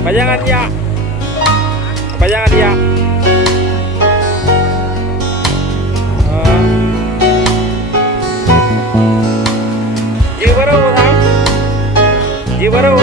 Pajangan ya. Pajangan ya. Ji baru kan? Ji baru.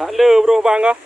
Tak le bro bang ah.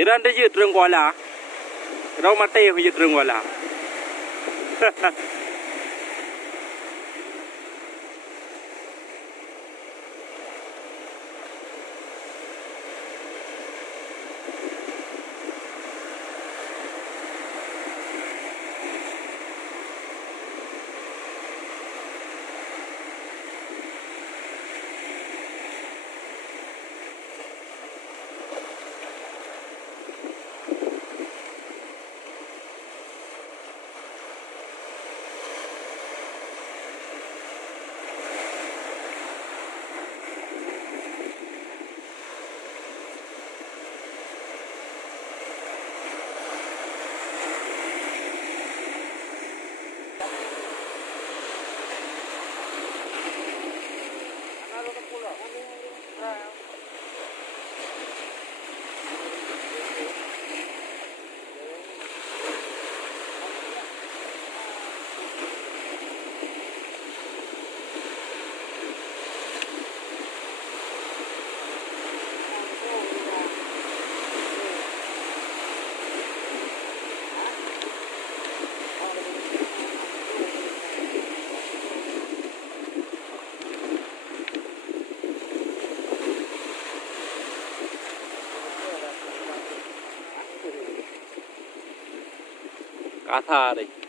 Iran diaยืดเรื่องกว่าละเรามาเตะเขายืดเรื่องกว่าละ Kata deh.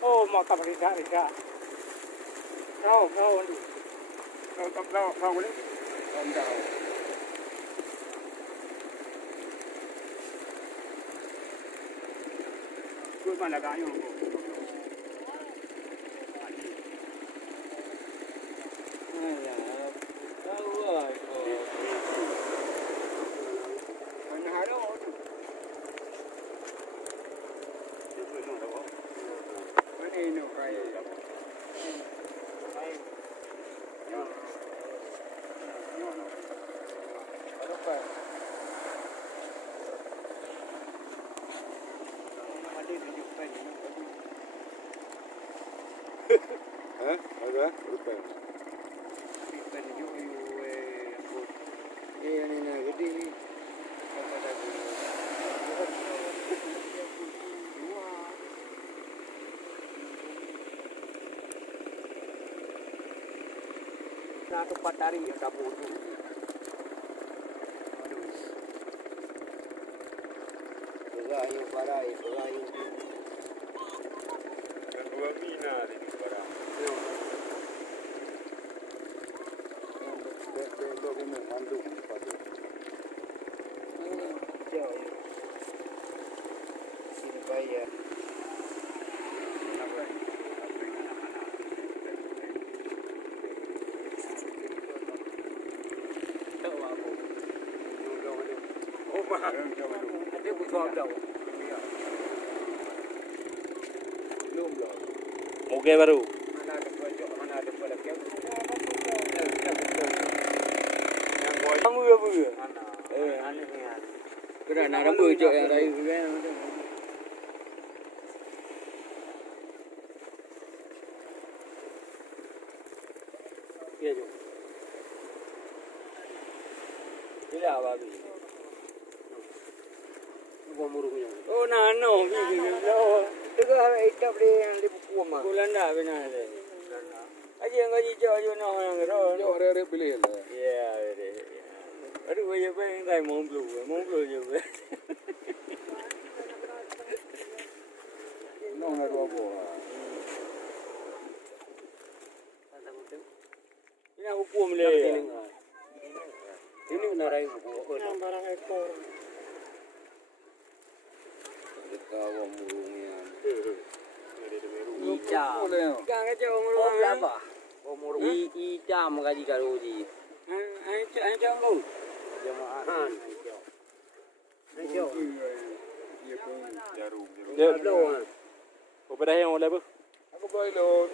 Oh, mau kapal ikan. Kau ni. Kau ni. Kau mana kayu? Nah, tempat dari ya dapur tu. Berayu barai, berayu. Kedua mina di barai. Belok ini manduk padu. Jauh. Sini bayar. Ada bukan tahu. Belum lah. Muka baru. Mana ada pojok, mana ada pojok. Yang Kamu ya bu. mana? Aneh ni. Kira nak ada pojok yang lain kan. Ya jo. Bila babi. Oh, no. Tengok awak hitam dia yang dia buku mah. Bulan dah benar dia. Aje ngaji jauh no yang ro. Jauh ada pilih lah. Ya, ada. Aduh, ya ben dai mong blue je be. No na ro bo. Ini aku puam le. Ini narai buku. Yang barang ekor. Kawan murungnya. Ija. Kan kerja murung apa? Murung. Ija mengaji karuji. Ancam lu. Jemaah. Ancam. Iya pun jarum. Jarum. Apa dah yang oleh bu? Aku boleh lo.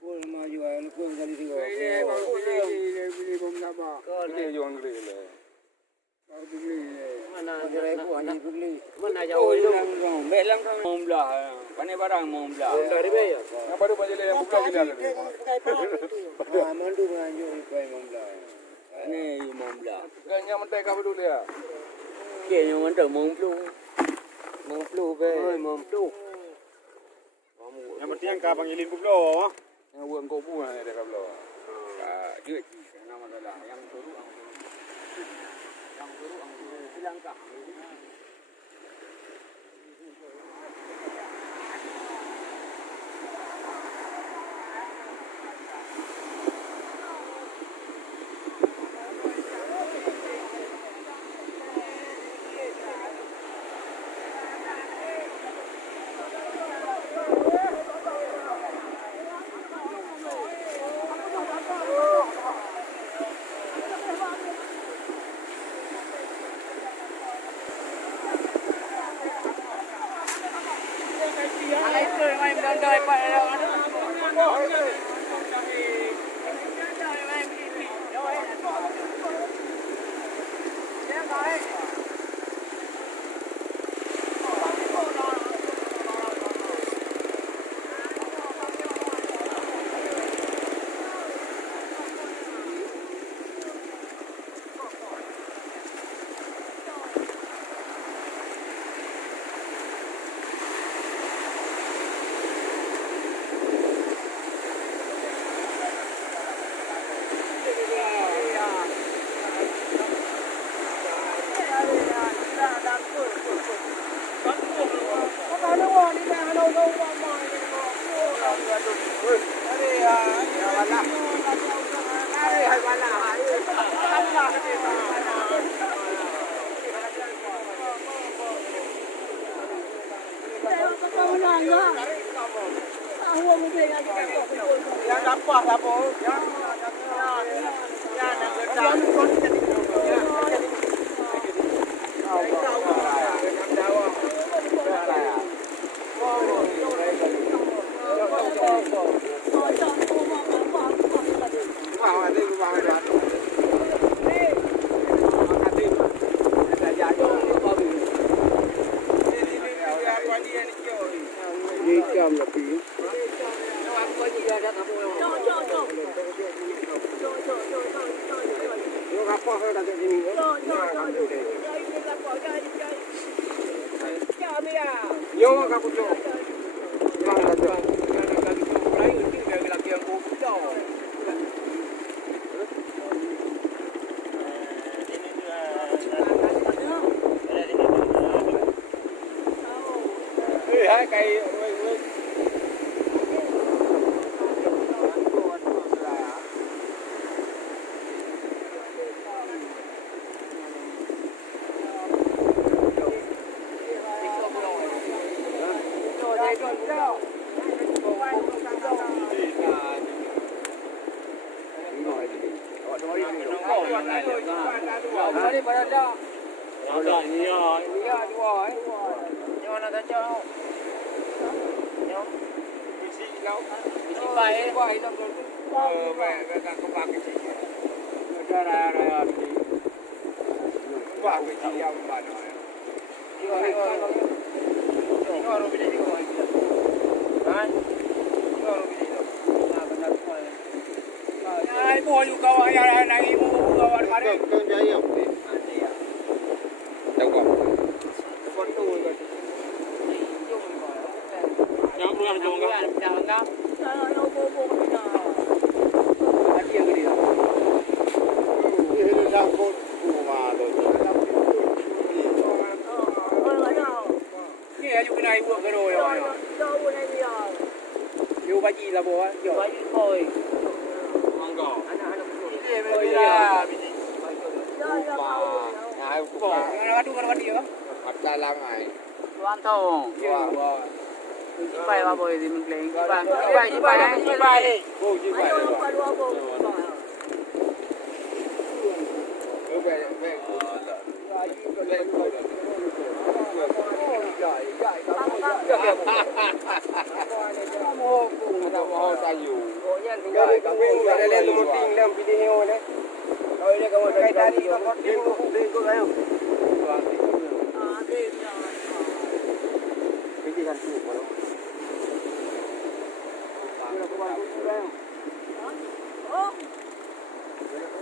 Pun maju ayo pun kali tiga. Beli bom apa? Beli jual beli le. Mana gerai ku anak beli. Mana jauh itu? Melang kan. Mula. Pandai barang mau belah. Dari bayar. Apa tu baju yang buka gila tadi? Mandu menganjuk ipai membelah. Ni mau belah. Kayaknya mentai kau dulu ya. Kayaknya mana mau belum. Mau belum be. Mau tu. Yang penting yang kapang ilin kublo. Yang buat kau pun ada kau belum. Duit. Nama adalah yang turu ang turu. Yang turu ang turu. Silang kah. Yang dapat apa? Yang jam lebih. Yo apa kau dah sini? Yo kamu tu. Yang ada. Kayak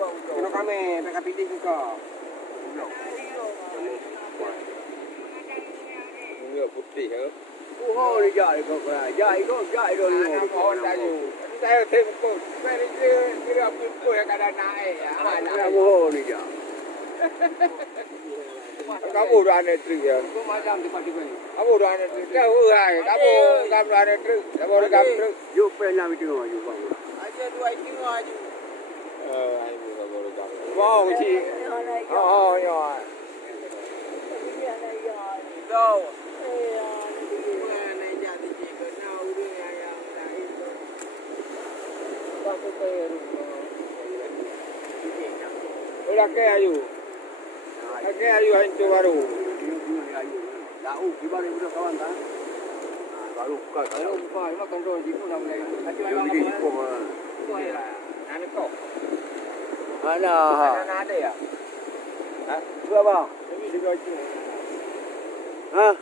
Kena kami pakai pilih juga. Ini putih ya. Oh, ni jai kau lah. Jai kau ni. Oh, dah you. Saya tengok saya kira apa yang ada naik ya. Oh, ni jai. Kamu dah ada trik ya. Kau macam tempat ni. Kamu dah ada trik. Kamu dah ada trik. Kamu dah ada trik. You pernah tengok you bang. Aja dua tengok aja. Ayo kamu dah ada. Wow, si. Oh, ya. Đâu? Laki ayu. Laki ayu hantu baru. Tahu di baru sudah kawan tak? Baru buka. Baru buka. Ini kontrol di pun namanya. Jadi di pun. Ana kau. Ana. Ana ada ya? Hah? Berapa? Ini juga itu. Hah?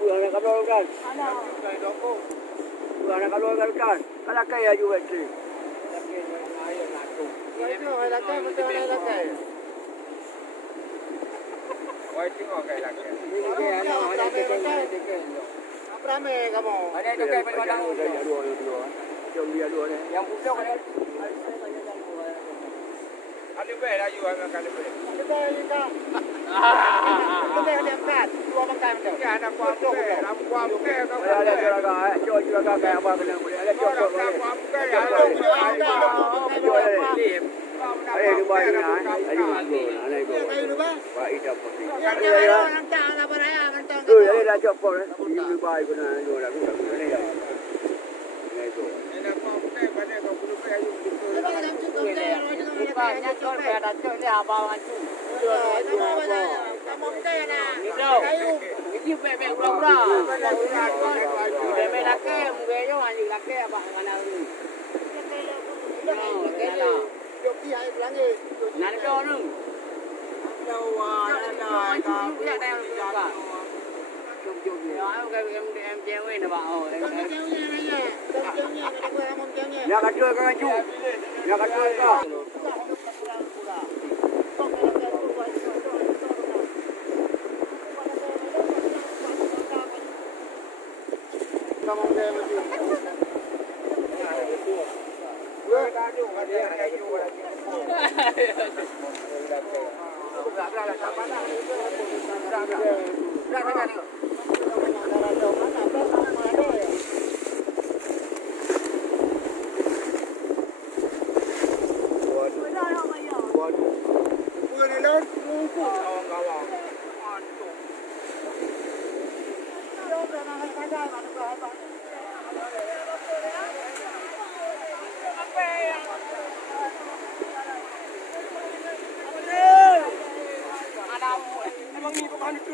Bukan kalau kan? Ana. Kau doko. Bukan kalau kan? Kalau kaya juga tu. Laki ayu nak tu. Itu laki betul laki. Kau tengok kau laki. Apa ramai kamu? Ada tu kau pada mana? Dua. Jom dia dua ni. Yang budak ada. Ada bel ayu ambil kali bel. Ada ni kan? Ada empat. Dua makan macam. Ya ada kuam bel. Am kuam bel kau. Ada juga. Jual juga kayak apa kena boleh. Ada jual Kuam bel. Ayo di bawah ni. Ayo di bawah. Wah, itu apa sih? Tu jadi dah cukup. Di bawah itu nak dua dah bukan ni dah. Ini tu. Ada kuam bel pada kau perlu bel ayu. Bukannya cor pada cor ni abang acu. Ini bebek pura-pura. Bebek laki, mungkin yo anju laki abang mana ni. Nanti kau nung. Em treo này bà ơi. Nak kacau kan cu. Nak kacau kau.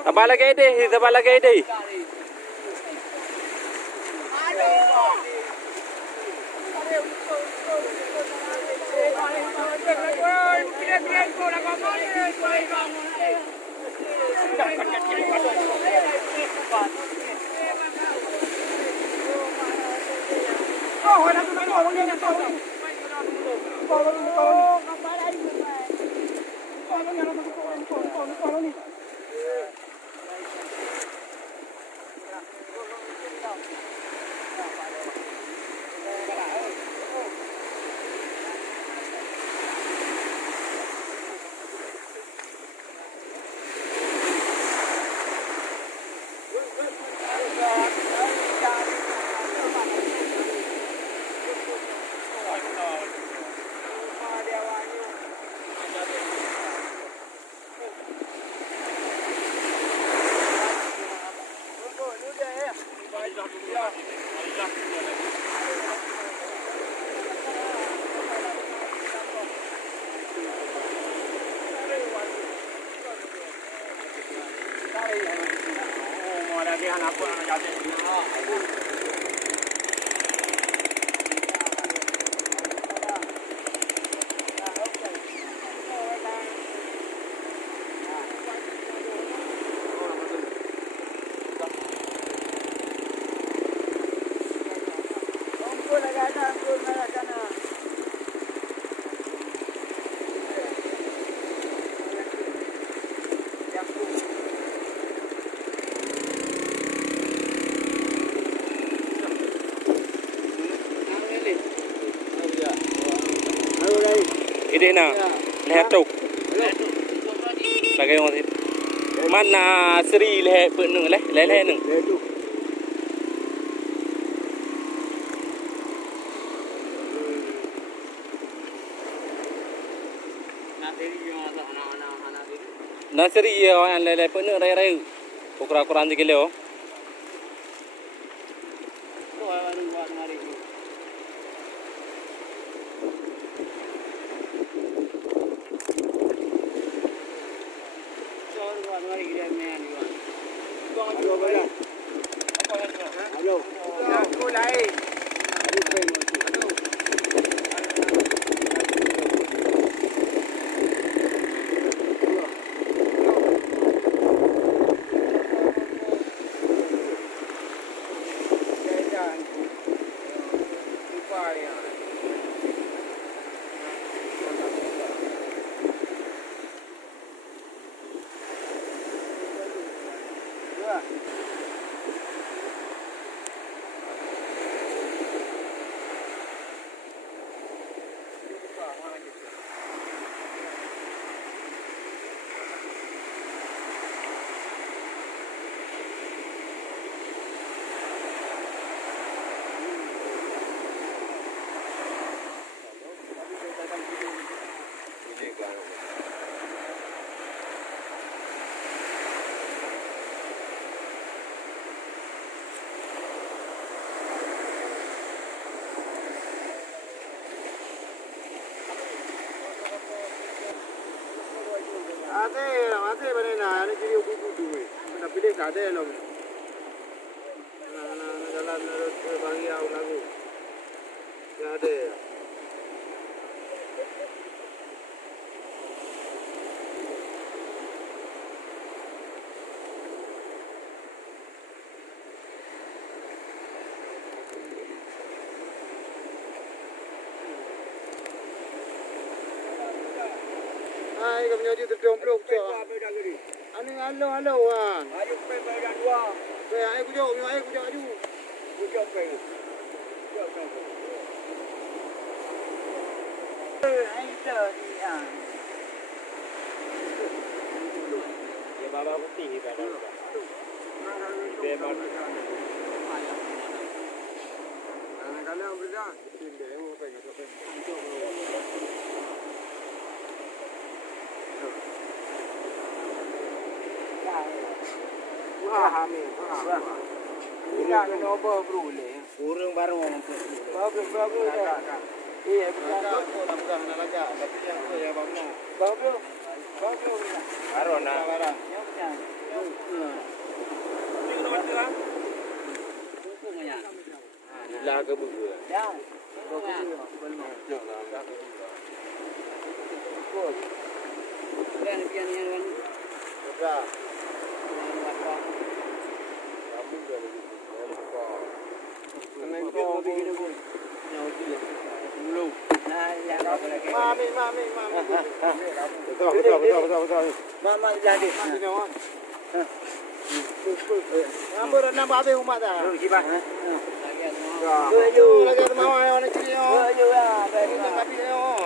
Tambah lagi deh, tambah lagi deh. deh na. Leher tu. Lagi orang tu. Mana seri leher penuh leher nung. Itu. Nasri yang leher penuh raya-raya. Ukuran 3 kilo. Halo. Aku lain. Ate banana ni kiri buku dua. Nak pilih kade lo. Nah jalan bagi aku lagu. Kade. Hai, kami jadi terjumpa je. Ani halo wan. Ayo pe badan dua. Pe ai kujo, mi ai kujo aju. Kujo pe. Ai tu dia. Dia baba putih pada. Dia baru. Kalau berda. Wah, amin. Ini nak nombor berule. Kurang baru orang tu. Bagus. Iya, bukan nak lagak. Tapi yang tu ya bagus. Bagus. Baru na. Lah ke buku. Ya. Mami. Betul. Mama jadi. Ambil nak babe umat dah. Kipas. Lagi ada mau ayam nak ciri yo. Ya, Kita kapi yo.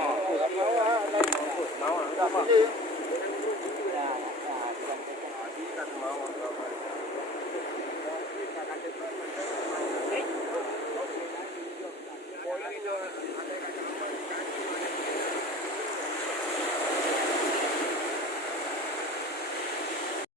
Mau.